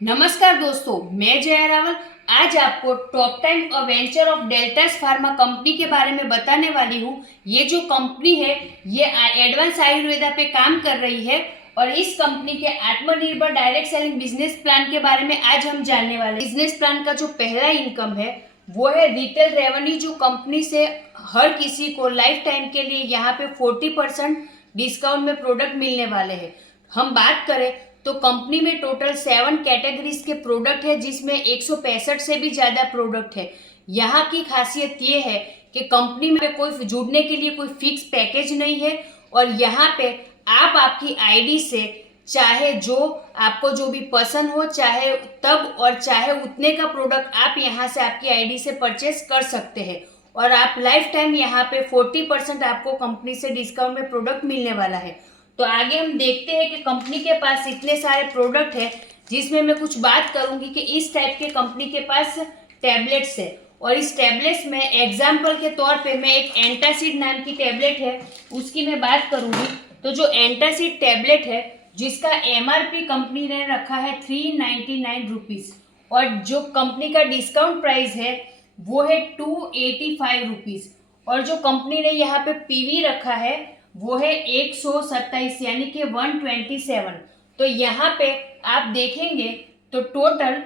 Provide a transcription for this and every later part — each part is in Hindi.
नमस्कार दोस्तों, मैं जया रावल आज आपको top 10 venture of deltas pharma company के बारे में बताने वाली हूँ। ये जो कंपनी है ये एडवांस आयुर्वेदा पे काम कर रही है और इस कंपनी के आत्मनिर्भर डायरेक्ट सेलिंग बिजनेस प्लान के बारे में आज हम जानने वाले हैं। बिजनेस प्लान का जो पहला इनकम है वो है रिटेल रेवेन्यू, जो कंपनी से हर किसी को लाइफ टाइम के लिए यहाँ पे 40% डिस्काउंट में प्रोडक्ट मिलने वाले हैं। हम बात करें तो कंपनी में टोटल 7 कैटेगरीज के प्रोडक्ट है, जिसमें 165 से भी ज्यादा प्रोडक्ट है। यहाँ की खासियत ये है कि कंपनी में कोई जुड़ने के लिए कोई फिक्स पैकेज नहीं है और यहाँ पे आप आपकी आईडी से चाहे जो आपको जो भी पसंद हो, चाहे तब और चाहे उतने का प्रोडक्ट आप यहाँ से आपकी आईडी से परचेस कर सकते हैं और आप लाइफ टाइम यहाँ पे 40% आपको कंपनी से डिस्काउंट में प्रोडक्ट मिलने वाला है। तो आगे हम देखते हैं कि कंपनी के पास इतने सारे प्रोडक्ट है, जिसमें मैं कुछ बात करूंगी कि इस टाइप के कंपनी के पास टैबलेट्स है और इस टैबलेट्स में एग्जाम्पल के तौर पे मैं एक एंटासिड नाम की टैबलेट है उसकी मैं बात करूंगी। तो जो एंटासिड टैबलेट है जिसका एमआरपी कंपनी ने रखा है 399 रुपीज और जो कंपनी का डिस्काउंट प्राइस है वो है 285 रुपीज और जो कंपनी ने यहाँ पे पीवी रखा है वो है 127 यानी कि 127। तो यहाँ पे आप देखेंगे तो टोटल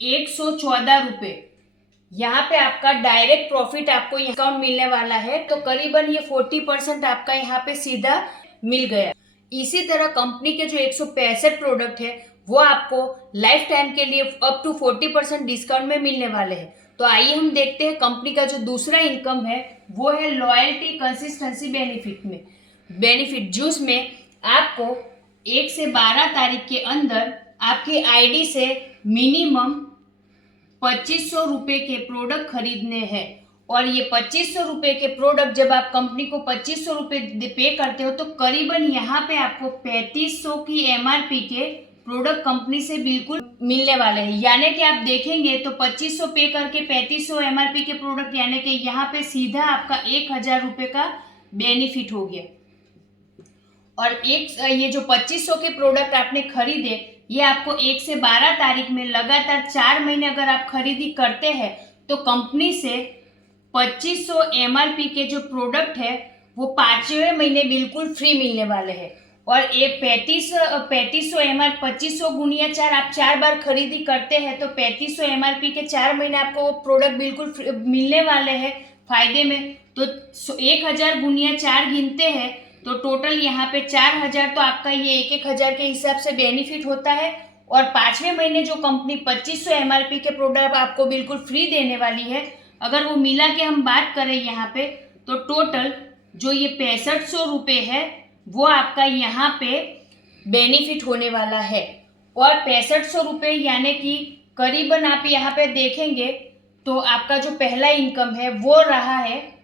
114 रुपए यहाँ पे आपका डायरेक्ट प्रॉफिट आपको डिस्काउंट मिलने वाला है। तो करीबन ये 40% आपका यहाँ पे सीधा मिल गया। इसी तरह कंपनी के जो 165 प्रोडक्ट है वो आपको लाइफ टाइम के लिए अप टू 40% डिस्काउंट में मिलने वाले हैं। तो आइए हम देखते हैं कंपनी का जो दूसरा इनकम है वो है लॉयल्टी कंसिस्टेंसी बेनिफिट जूस में आपको 1 से 12 तारीख के अंदर आपकी आईडी से मिनिमम 2500 रुपए के प्रोडक्ट खरीदने हैं और ये 2500 रुपए के प्रोडक्ट जब आप कंपनी को 2500 रुपए पे करते हो तो करीबन यहाँ पे आपको 3500 की एमआरपी के प्रोडक्ट कंपनी से बिल्कुल मिलने वाले हैं। यानी कि आप देखेंगे तो 2500 पे करके 3500 एमआरपी के प्रोडक्ट, यानी कि यहाँ पे सीधा आपका 1000 रुपए का बेनिफिट हो गया। और ये जो 2500 के प्रोडक्ट आपने खरीदे ये आपको 1 से 12 तारीख में लगातार 4 महीने अगर आप खरीदी करते हैं तो कंपनी से 2500 एमआरपी के जो प्रोडक्ट है वो 5वें महीने बिल्कुल फ्री मिलने वाले हैं। और ये 3500 एमआर 2500 गुणिया 4 आप 4 बार खरीदी करते हैं तो 3500 एमआरपी के 4 महीने आपको वो प्रोडक्ट बिल्कुल मिलने वाले हैं फायदे में। तो 1000 गुणिया 4 गिनते हैं तो टोटल यहाँ पे 4000, तो आपका ये 1000 के हिसाब से बेनिफिट होता है। और 5वें महीने जो कंपनी 2500 एमआरपी के प्रोडक्ट आपको बिल्कुल फ्री देने वाली है, अगर वो मिला के हम बात करें यहाँ पे तो टोटल जो ये 6500 रुपये है वो आपका यहाँ पे बेनिफिट होने वाला है। और 6500 रुपये यानी कि करीबन आप यहाँ पे देखेंगे तो आपका जो पहला इनकम है वो रहा है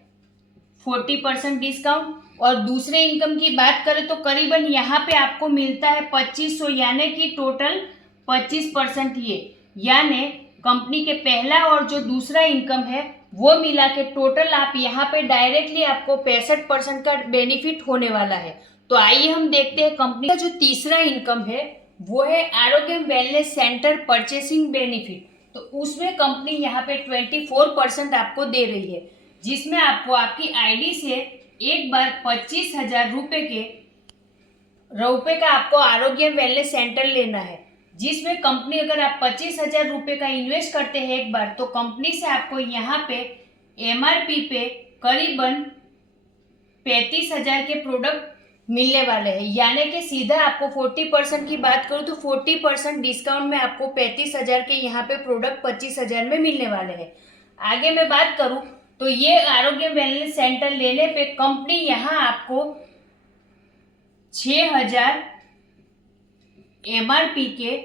40% डिस्काउंट और दूसरे इनकम की बात करें तो करीबन यहाँ पे आपको मिलता है 2500 यानी कि टोटल 25% ये, यानी कंपनी के पहला और जो दूसरा इनकम है वो मिला के टोटल आप यहाँ पे डायरेक्टली आपको 65% का बेनिफिट होने वाला है। तो आइए हम देखते हैं कंपनी का जो तीसरा इनकम है वो है आरोग्य वेलनेस सेंटर परचेसिंग बेनिफिट। तो उसमें कंपनी यहाँ पे 24% आपको दे रही है, जिसमें आपको आपकी आईडी से एक बार 25,000 रुपए का आपको आरोग्य वेलनेस सेंटर लेना है, जिसमें कंपनी अगर आप 25,000 रुपए का इन्वेस्ट करते हैं एक बार तो कंपनी से आपको यहाँ पे एमआरपी पे करीबन 35,000 के प्रोडक्ट मिलने वाले हैं। यानी कि सीधा आपको 40% की बात करूँ तो 40% डिस्काउंट में आपको 35,000 के यहाँ पे प्रोडक्ट 25,000 में मिलने वाले हैं। आगे मैं बात करूँ तो ये आरोग्य वेलनेस सेंटर लेने पे कंपनी यहाँ आपको 6,000 एमआरपी के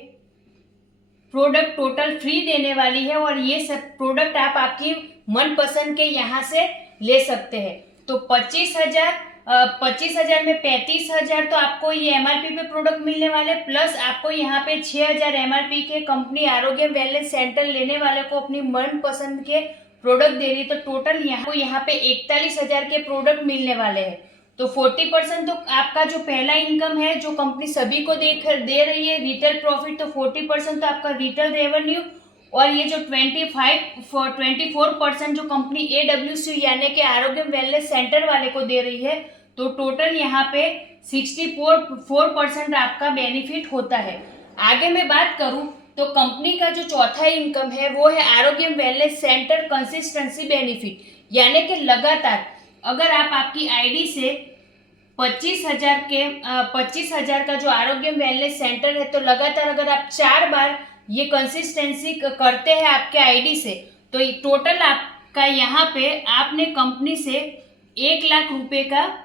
प्रोडक्ट टोटल फ्री देने वाली है और ये सब प्रोडक्ट आप आपकी मनपसंद के यहाँ से ले सकते हैं। तो 25,000 में 35,000 तो आपको ये एमआरपी पे प्रोडक्ट मिलने वाले, प्लस आपको यहाँ पे 6,000 एमआरपी के कंपनी आरोग्य वेलनेस सेंटर लेने वाले को अपनी मनपसंद के प्रोडक्ट दे रही है। तो टोटल यहाँ पे 41,000 के प्रोडक्ट मिलने वाले हैं। तो 40% तो आपका जो पहला इनकम है जो कंपनी सभी को दे रही है रिटेल प्रॉफिट, तो 40% तो आपका रिटेल रेवेन्यू, और ये जो 24% जो कंपनी AWC यानी कि आरोग्य वेलनेस सेंटर वाले को दे रही है, तो टोटल यहाँ पे 64% आपका बेनिफिट होता है। आगे मैं बात करूं तो कंपनी का जो चौथा इनकम है वो है आरोग्य वेलनेस सेंटर कंसिस्टेंसी बेनिफिट, यानी कि लगातार अगर आप आपकी आईडी से 25,000 का जो आरोग्य वेलनेस सेंटर है, तो लगातार अगर आप 4 बार ये कंसिस्टेंसी करते हैं आपके आईडी से, तो टोटल आपका यहाँ पे आपने कंपनी से 1 लाख रुपए का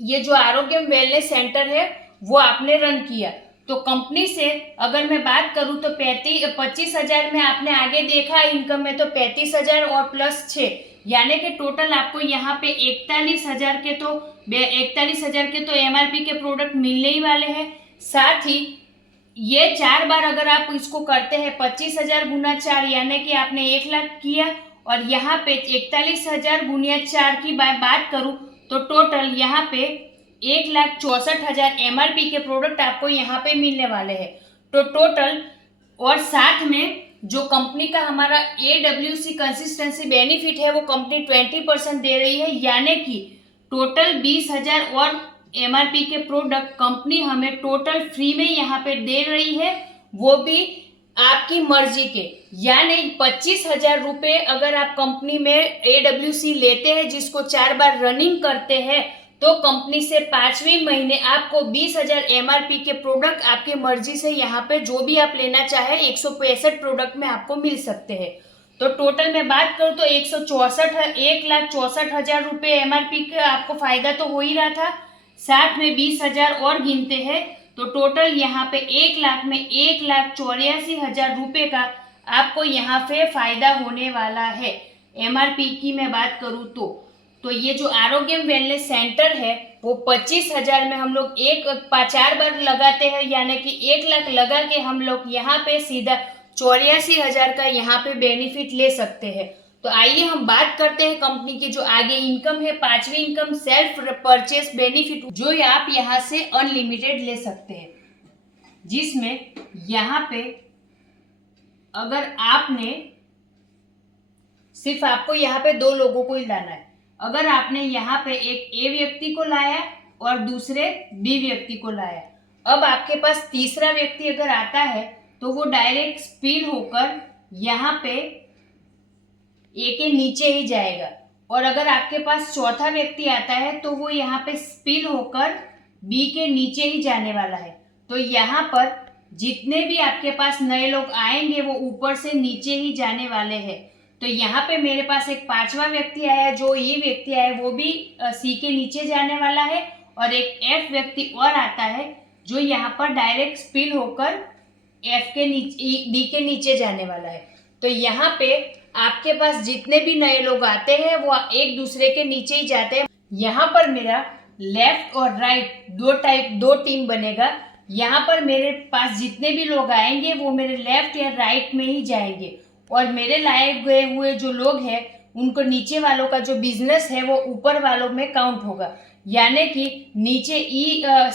ये जो आरोग्य वेलनेस सेंटर है वो आपने रन किया। तो कंपनी से अगर मैं बात करूं तो 25,000 में आपने आगे देखा इनकम में, तो 35,000 और प्लस 6 यानी कि टोटल आपको यहाँ पे 41,000 के तो MRP के प्रोडक्ट मिलने ही वाले हैं। साथ ही ये 4 बार अगर आप इसको करते हैं 25,000 गुना 4 यानी कि आपने 1 लाख किया, और यहाँ पे 41,000 गुना 4 की बात करूं तो टोटल यहाँ पे 1,64,000 MRP के प्रोडक्ट आपको यहाँ पे मिलने वाले हैं। तो टोटल, और साथ में जो कंपनी का हमारा AWC कंसिस्टेंसी बेनिफिट है वो कंपनी 20% दे रही है, यानी कि टोटल 20,000 और MRP के प्रोडक्ट कंपनी हमें टोटल फ्री में यहाँ पे दे रही है, वो भी आपकी मर्जी के। यानी 25,000 रुपये अगर आप कंपनी में AWC लेते हैं जिसको 4 बार रनिंग करते हैं, तो कंपनी से 5वें महीने आपको 20,000 MRP के प्रोडक्ट आपकी मर्जी से यहाँ पे जो भी आप लेना चाहे 165 प्रोडक्ट में आपको मिल सकते हैं। तो टोटल में बात करूँ तो 1,64,000 रुपये MRP का आपको फायदा तो हो ही रहा था, साथ में 20,000 और गिनते हैं तो टोटल यहाँ पे 1 लाख में 1,84,000 रुपये का आपको यहाँ पे फायदा होने वाला है। MRP की मैं बात करूँ तो ये जो आरोग्य वेलनेस सेंटर है वो 25,000 में हम लोग 4 बार लगाते हैं, यानी कि 1 लाख लगा के हम लोग यहाँ पे सीधा 84,000 का यहाँ पे बेनिफिट ले सकते हैं। तो आइए हम बात करते हैं कंपनी की जो आगे इनकम है, 5वीं इनकम सेल्फ परचेस बेनिफिट, जो आप यहाँ से अनलिमिटेड ले सकते हैं, जिसमें यहाँ पे अगर आपने सिर्फ आपको यहाँ पे 2 लोगों को ही लाना है। अगर आपने यहाँ पे एक A व्यक्ति को लाया और दूसरे B व्यक्ति को लाया, अब आपके पास तीसरा व्यक्ति अगर आता है तो वो डायरेक्ट स्पिल होकर यहाँ पे A के नीचे ही जाएगा, और अगर आपके पास चौथा व्यक्ति आता है तो वो यहाँ पे स्पिल होकर B के नीचे ही जाने वाला है। तो यहाँ पर जितने भी आपके पास नए लोग आएंगे वो ऊपर से नीचे ही जाने वाले हैं। तो यहाँ पे मेरे पास एक 5वां व्यक्ति आया, जो ये व्यक्ति आया वो भी C के नीचे जाने वाला है, और एक F व्यक्ति और आता है जो यहाँ पर डायरेक्ट स्पिल होकर D के नीचे जाने वाला है। तो यहाँ पे आपके पास जितने भी नए लोग आते हैं वो एक दूसरे के नीचे ही जाते हैं। यहाँ पर मेरा लेफ्ट और राइट दो टीम बनेगा। यहाँ पर मेरे पास जितने भी लोग आएंगे वो मेरे लेफ्ट या राइट में ही जाएंगे, और मेरे लाए गए हुए जो लोग हैं उनको नीचे वालों का जो बिजनेस है वो ऊपर वालों में काउंट होगा, यानी कि नीचे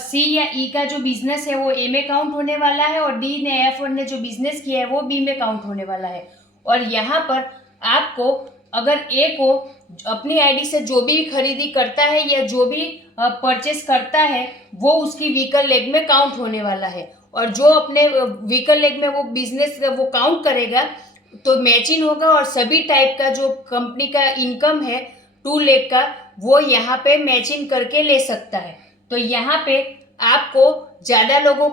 C या E का जो बिजनेस है वो A में काउंट होने वाला है, और D ने F ने जो बिजनेस किया है वो B में काउंट होने वाला है। और यहाँ पर आपको अगर A को अपनी आईडी से जो भी खरीदी करता है या जो भी परचेस करता है वो उसकी वीकर लेग में काउंट होने वाला है, और जो अपने वीकर लेग में वो बिजनेस वो काउंट करेगा तो मैचिंग होगा, और सभी टाइप का जो कंपनी का इनकम है 2 लाख का वो यहाँ पे मैचिंग करके ले सकता है। तो यहाँ पे आपको ज़्यादा लोगों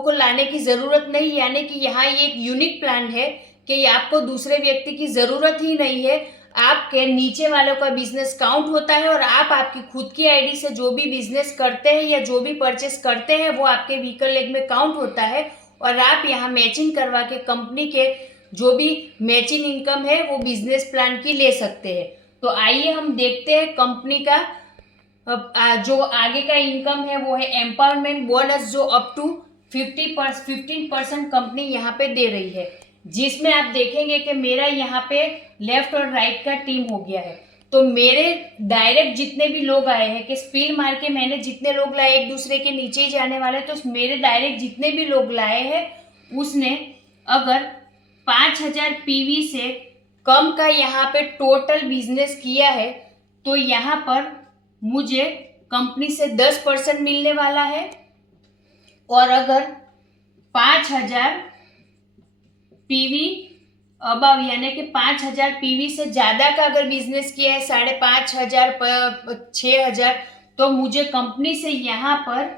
को लाने की ज़रूरत नहीं, यानी कि यहाँ ये एक यूनिक प्लान है कि आपको दूसरे व्यक्ति की ज़रूरत ही नहीं है। आपके नीचे वालों का बिजनेस काउंट होता है, और आप आपकी खुद की आईडी से जो भी बिजनेस करते हैं या जो भी परचेस करते हैं वो आपके व्हीकल लेग में काउंट होता है, और आप यहाँ मैचिंग करवा के कंपनी के जो भी मैचिंग इनकम है वो बिजनेस प्लान की ले सकते हैं। तो आइए हम देखते हैं कंपनी का जो आगे का इनकम है वो है एम्पावरमेंट बोनस, जो अप टू 15% कंपनी यहाँ पे दे रही है, जिसमें आप देखेंगे कि मेरा यहाँ पे लेफ्ट और राइट का टीम हो गया है। तो तो मेरे डायरेक्ट जितने भी लोग आए हैं कि स्पिल मार के मैंने जितने लोग लाए एक दूसरे के नीचे ही जाने वाले, तो मेरे डायरेक्ट जितने भी लोग लाए हैं उसने अगर 5000 पीवी से कम का यहाँ पे टोटल बिजनेस किया है तो यहाँ पर मुझे कंपनी से 10% मिलने वाला है। और अगर 5000 पीवी अबाव यानी कि 5000 पीवी से ज्यादा का अगर बिजनेस किया है 5500 6000, तो मुझे कंपनी से यहाँ पर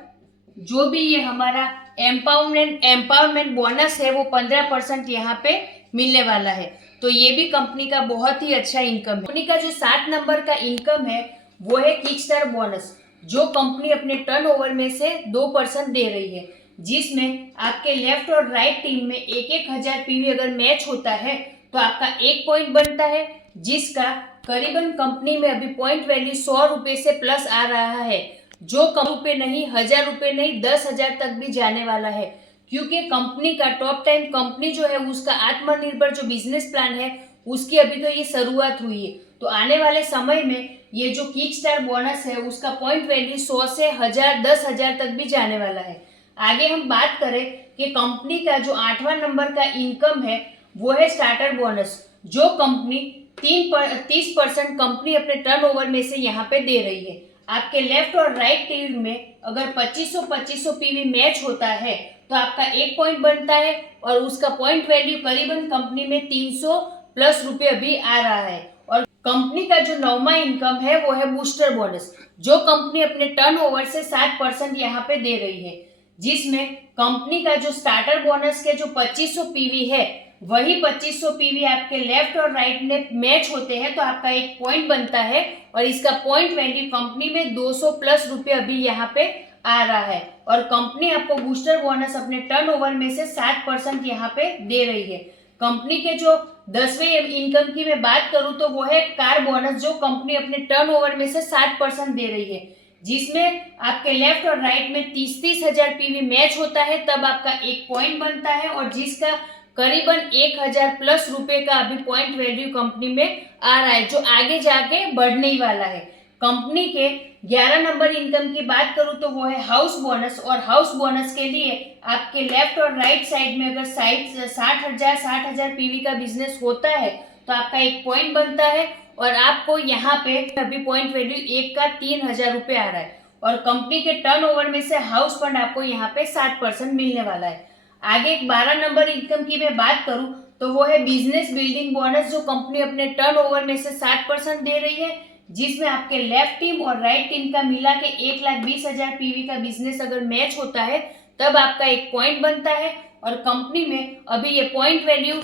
जो भी ये हमारा एम्पावरमेंट बोनस है वो 15% यहाँ पे मिलने वाला है। तो ये भी कंपनी का बहुत ही अच्छा इनकम है। कंपनी का जो 7 नंबर का इनकम है वो है किक स्टार्ट बोनस, जो कंपनी अपने टर्नओवर में से 2% दे रही है, जिसमें आपके लेफ्ट और राइट टीम में 1,000 पीवी अगर मैच होता है तो आपका 1 पॉइंट बनता है, जिसका करीबन कंपनी में अभी पॉइंट वैल्यू 100 रुपए से प्लस आ रहा है, जो कम रुपए नहीं, 1000 रुपए नहीं, 10,000 तक भी जाने वाला है। क्योंकि कंपनी का टॉप टाइम कंपनी जो है उसका आत्मनिर्भर जो बिजनेस प्लान है उसकी अभी तो ये शुरुआत हुई है। तो आने वाले समय में ये जो किक स्टार्ट बोनस है उसका पॉइंट वैल्यू 100 से 1000 10,000 तक भी जाने वाला है। आगे हम बात करें कि कंपनी का जो 8वां नंबर का इनकम है वो है स्टार्टर बोनस, जो कंपनी 30% कंपनी अपने टर्नओवर में से यहाँ पे दे रही है। आपके लेफ्ट और राइट टीम में अगर 2500 पीवी मैच होता है तो आपका 1 पॉइंट बनता है और उसका पॉइंट वैल्यू करीबन कंपनी में 300 प्लस रुपए अभी आ रहा है। और कंपनी का जो 9वां इनकम है वो है बूस्टर बोनस, जो कंपनी अपने टर्नओवर से 7% यहाँ पे दे रही है, जिसमें कंपनी का जो स्टार्टर बोनस के जो 2500 पीवी है वही 2500 पीवी आपके लेफ्ट और राइट में मैच होते हैं तो आपका 1 पॉइंट बनता है और इसका पॉइंट वैल्यू कंपनी में 200 प्लस रुपए अभी यहाँ पे आ रहा है। और कंपनी आपको बूस्टर बोनस अपने टर्नओवर में से 7% यहाँ पे दे रही है। कंपनी के जो 10वें इनकम की मैं बात करूं तो वो है कार बोनस, जो कंपनी अपने टर्नओवर में से 7% दे रही है, जिसमें आपके लेफ्ट और राइट में 30 हजार पीवी मैच होता है तब आपका 1 पॉइंट बनता है और जिसका करीबन 1000 प्लस रुपए का अभी पॉइंट वैल्यू कंपनी में आ रहा है, जो आगे जाके बढ़ने ही वाला है। कंपनी के 11 नंबर इनकम की बात करूं तो वो है हाउस बोनस, और हाउस बोनस के लिए आपके लेफ्ट और राइट साइड में अगर 60,000 पीवी का बिजनेस होता है तो आपका 1 पॉइंट बनता है और आपको यहाँ पे अभी पॉइंट वैल्यू 1 का 3000 रुपए आ रहा है। और कंपनी के टर्नओवर में से हाउस फंड आपको यहाँ पे 7% मिलने वाला है। आगे 12 नंबर इनकम की मैं बात करूं तो वो है बिजनेस बिल्डिंग बोनस, जो कंपनी अपने टर्नओवर में से 7% दे रही है, जिसमें आपके लेफ्ट टीम और राइट टीम का मिला के 1,20,000 पीवी का बिजनेस अगर मैच होता है तब आपका 1 पॉइंट बनता है और कंपनी में अभी ये पॉइंट वैल्यू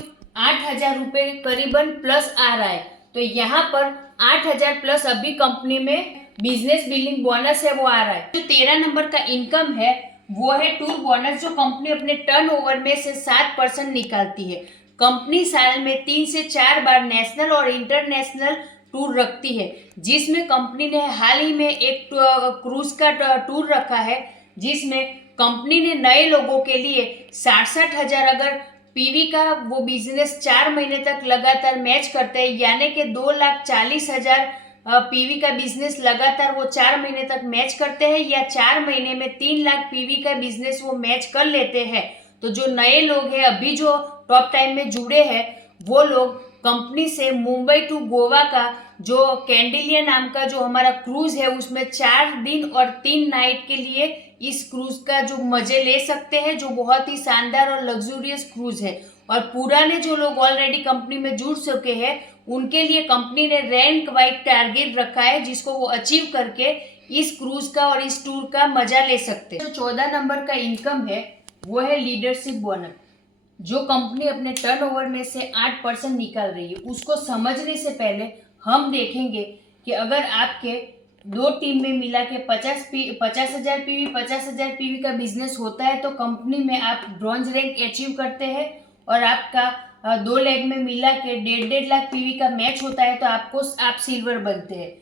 8,000 रुपए करीबन प्लस आ रहा है। तो यहाँ पर 8,000 प्लस अभी कंपनी में बिजनेस बिल्डिंग बोनस है वो आ रहा है। जो 13 नंबर का इनकम है वो है टूर बोनस, जो कंपनी अपने टर्नओवर में से 7% निकालती है। कंपनी साल में 3 से 4 बार नेशनल और इंटरनेशनल टूर रखती है, जिसमें कंपनी ने हाल ही में एक क्रूज का टूर रखा है, जिसमें कंपनी ने नए लोगों के लिए 60,000 अगर पीवी का वो बिजनेस 4 महीने तक लगातार मैच करते हैं, यानी कि 2,40,000 पीवी का बिजनेस लगातार वो 4 महीने तक मैच करते हैं या 4 महीने में 3 लाख पीवी का बिजनेस वो मैच कर लेते हैं, तो जो नए लोग हैं अभी जो टॉप टाइम में जुड़े हैं वो लोग कंपनी से मुंबई टू गोवा का जो कैंडिलिया नाम का जो हमारा क्रूज है उसमें 4 दिन और 3 नाइट के लिए इस क्रूज का जो मजे ले सकते हैं, जो बहुत ही शानदार और लग्जूरियस क्रूज है। और पुराने जो लोग ऑलरेडी कंपनी में जुड़ चुके हैं उनके लिए कंपनी ने रैंक वाइज टारगेट रखा है, जिसको वो अचीव करके इस क्रूज का और इस टूर का मजा ले सकते हैं। जो 14 नंबर का इनकम है वो है लीडरशिप बोनस, जो कंपनी अपने टर्नओवर में से 8% निकाल रही है। उसको समझने से पहले हम देखेंगे कि अगर आपके 2 टीम में मिला के 50,000 पीवी 50,000 पीवी का बिजनेस होता है तो कंपनी में आप ब्रॉन्ज रैंक अचीव करते हैं, और आपका 2 लेग में मिला के 1.5 लाख पीवी का मैच होता है तो आप सिल्वर बनते हैं।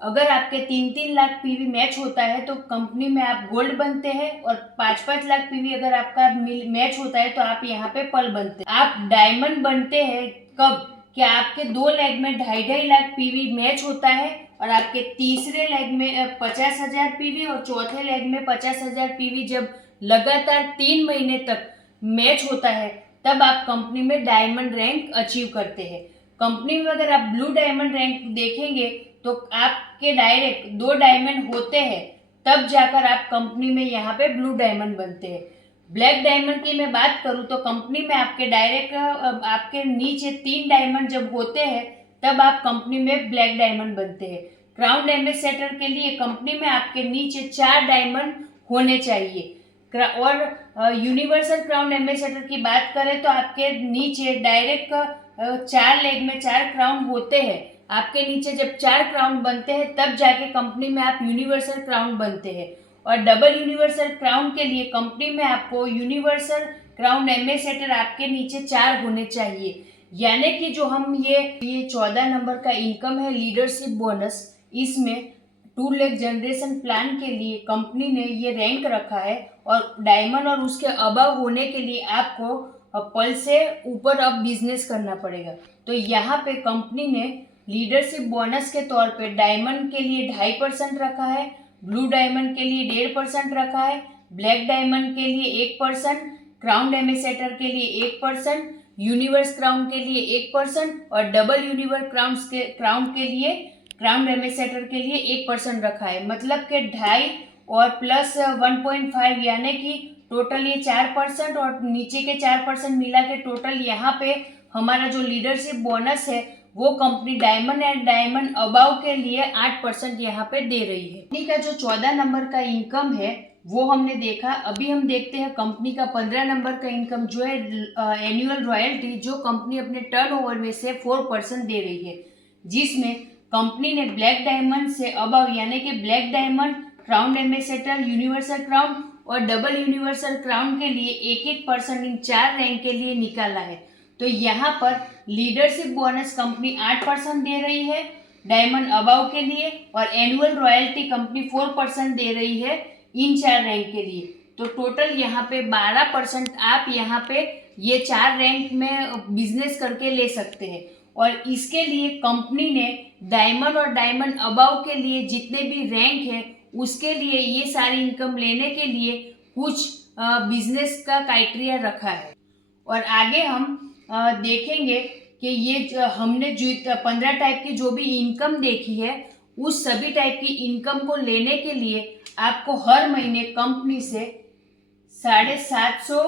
अगर आपके 3-3 लाख पीवी मैच होता है तो कंपनी में आप गोल्ड बनते हैं, और 5-5 लाख पीवी अगर आपका मैच होता है तो आप यहाँ पे पर्ल बनते हैं। आप डायमंड बनते हैं कब? कि आपके 2 लेग में 2.5 लाख पीवी मैच होता है और आपके तीसरे लेग में 50,000 पीवी और चौथे लेग में 50,000 पीवी जब लगातार 3 महीने तक मैच होता है तब आप कंपनी में डायमंड रैंक अचीव करते हैं। कंपनी में अगर आप ब्लू डायमंड रैंक देखेंगे तो आपके डायरेक्ट 2 डायमंड होते हैं तब जाकर आप कंपनी में यहाँ पे ब्लू डायमंड बनते हैं। ब्लैक डायमंड की मैं बात करूँ तो कंपनी में आपके डायरेक्ट आपके नीचे 3 डायमंड जब होते हैं तब आप कंपनी में ब्लैक डायमंड बनते हैं। क्राउन एम्बेसडर के लिए कंपनी में आपके नीचे 4 डायमंड होने चाहिए और यूनिवर्सल क्राउन एम्बेसडर की बात करें तो आपके नीचे डायरेक्ट 4 लेग में 4 क्राउन होते हैं। आपके नीचे जब 4 क्राउन बनते हैं तब जाके कंपनी में आप यूनिवर्सल क्राउन बनते हैं। और डबल यूनिवर्सल क्राउन के लिए कंपनी में आपको यूनिवर्सल क्राउन एम्बेसडर आपके नीचे 4 होने चाहिए। यानी कि जो हम ये 14 नंबर का इनकम है लीडरशिप बोनस, इसमें 2 लाख जनरेशन प्लान के लिए कंपनी ने ये रैंक रखा है और डायमंड और उसके अबव होने के लिए आपको पल से ऊपर अब बिजनेस करना पड़ेगा। तो यहाँ पे कंपनी ने लीडरशिप बोनस के तौर पे डायमंड के लिए 2.5% रखा है, ब्लू डायमंड के लिए 1.5% रखा है, ब्लैक डायमंड के लिए 1%, क्राउन एम्बेसडर के लिए 1%, यूनिवर्स क्राउन के लिए 1% और डबल यूनिवर्स क्राउन एम्बेसडर के लिए 1% रखा है। मतलब कि 2.5 और प्लस 1.5 यानी कि टोटल ये 4% और नीचे के 4% मिला के टोटल यहाँ पे हमारा जो लीडरशिप बोनस है वो company diamond and diamond above के लिए 8% यहाँ पे दे रही है। कंपनी का जो 14 नंबर का इनकम है वो हमने देखा। अभी हम देखते हैं कंपनी का 15 नंबर का इनकम जो है एनुअल रॉयल्टी, जो कंपनी अपने टर्नओवर में से 4% दे रही है, जिसमें कंपनी ने ब्लैक डायमंड से अबव यानी कि black diamond, crown ambassador, universal crown और डबल यूनिवर्सल क्राउन के लिए 1% इन 4 रैंक के लिए निकाला है। तो यहाँ पर लीडरशिप बोनस कंपनी 8% दे रही है डायमंड अबव के लिए और एनुअल रॉयल्टी कंपनी 4% दे रही है इन 4 रैंक के लिए। तो टोटल यहाँ पे 12% आप यहाँ पे ये 4 रैंक में बिजनेस करके ले सकते हैं। और इसके लिए कंपनी ने डायमंड और डायमंड अबव के लिए जितने भी रैंक है उसके लिए ये सारी इनकम लेने के लिए कुछ बिजनेस का क्राइटेरिया रखा है। और आगे हम देखेंगे कि ये हमने जो 15 टाइप की जो भी इनकम देखी है उस सभी टाइप की इनकम को लेने के लिए आपको हर महीने कंपनी से 750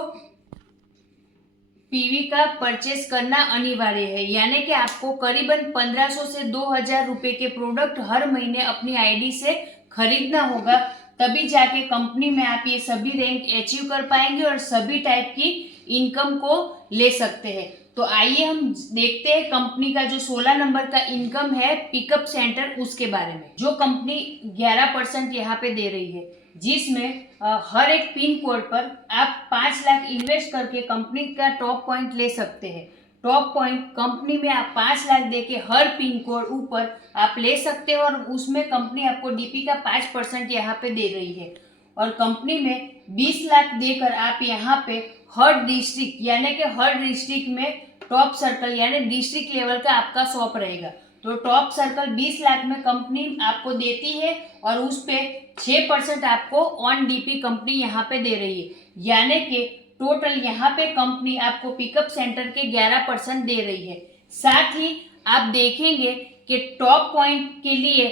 पीवी का परचेस करना अनिवार्य है। यानी कि आपको करीबन 1500 से 2000 रुपए के प्रोडक्ट हर महीने अपनी आईडी से खरीदना होगा, तभी जाके कंपनी में आप ये सभी रैंक अचीव कर पाएंगे और सभी टाइप की इनकम को ले सकते हैं। तो आइए हम देखते हैं कंपनी का जो 16 नंबर का इनकम है पिकअप सेंटर उसके बारे में, जो कंपनी 11% यहाँ पे दे रही है, जिसमें हर एक पिन कोड पर आप 5 लाख इन्वेस्ट करके कंपनी का टॉप पॉइंट ले सकते हैं। टॉप पॉइंट कंपनी में आप 5 लाख देके हर पिन कोड ऊपर आप ले सकते हो और उसमें कंपनी आपको डीपी का 5% यहाँ पे दे रही है। और कंपनी में 20 लाख देकर आप यहाँ पे हर डिस्ट्रिक्ट यानी कि हर डिस्ट्रिक्ट में टॉप सर्कल यानी डिस्ट्रिक्ट लेवल का आपका शॉप रहेगा। तो टॉप सर्कल 20 लाख में कंपनी आपको देती है और उस पे 6% आपको ऑन डीपी कंपनी यहाँ पे दे रही है। यानी कि टोटल यहाँ पे कंपनी आपको पिकअप सेंटर के 11% दे रही है। साथ ही आप देखेंगे कि टॉप पॉइंट के लिए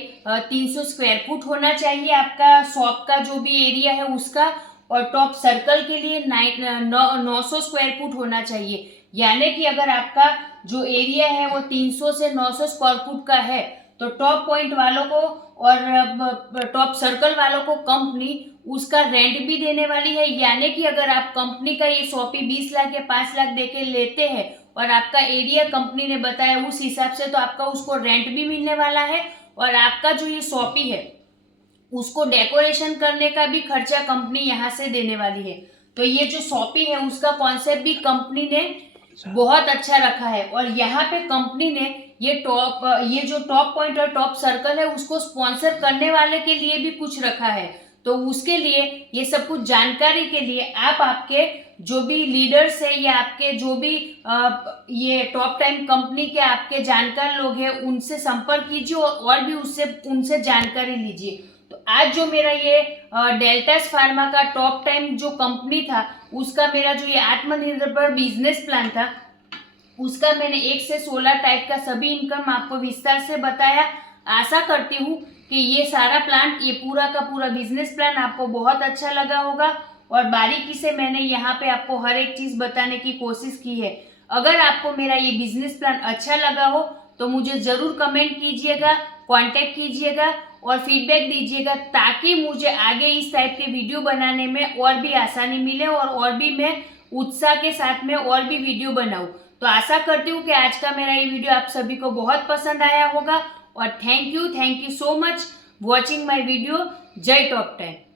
300 स्क्वायर फुट होना चाहिए आपका शॉप का जो भी एरिया है उसका, और टॉप सर्कल के लिए 900 स्क्वायर फुट होना चाहिए। यानी कि अगर आपका जो एरिया है वो 300 से 900 स्क्वायर फुट का है तो टॉप पॉइंट वालों को और टॉप सर्कल वालों को कंपनी उसका रेंट भी देने वाली है। यानी कि अगर आप कंपनी का ये शॉपी 20 लाख या 5 लाख देके लेते हैं और आपका एरिया कंपनी ने बताया उस हिसाब से, तो आपका उसको रेंट भी मिलने वाला है और आपका जो ये शॉपी है उसको डेकोरेशन करने का भी खर्चा कंपनी यहाँ से देने वाली है। तो ये जो शॉपी है उसका कॉन्सेप्ट भी कंपनी ने बहुत अच्छा रखा है। और यहाँ पे कंपनी ने ये जो टॉप पॉइंट और टॉप सर्कल है उसको स्पॉन्सर करने वाले के लिए भी कुछ रखा है। तो उसके लिए ये सब कुछ जानकारी के लिए आप आपके जो भी लीडर्स है या आपके जो भी ये टॉप टाइम कंपनी के आपके जानकार लोग हैं उनसे संपर्क कीजिए और भी उनसे जानकारी लीजिए। तो आज जो मेरा ये डेल्टास फार्मा का टॉप टाइम जो कंपनी था उसका मेरा जो ये आत्मनिर्भर बिजनेस प्लान था उसका मैंने 1 से 16 टाइप का सभी इनकम आपको विस्तार से बताया। आशा करती हूँ कि ये सारा प्लान, ये पूरा का पूरा बिजनेस प्लान आपको बहुत अच्छा लगा होगा और बारीकी से मैंने यहाँ पे आपको हर एक चीज बताने की कोशिश की है। अगर आपको मेरा ये बिजनेस प्लान अच्छा लगा हो तो मुझे जरूर कमेंट कीजिएगा, कांटेक्ट कीजिएगा और फीडबैक दीजिएगा ताकि मुझे आगे इस टाइप के वीडियो बनाने में और भी आसानी मिले और भी मैं उत्साह के साथ में और भी वीडियो बनाऊं। तो आशा करती हूँ कि आज का मेरा ये वीडियो आप सभी को बहुत पसंद आया होगा और thank you so much watching my video. जय टॉप 10।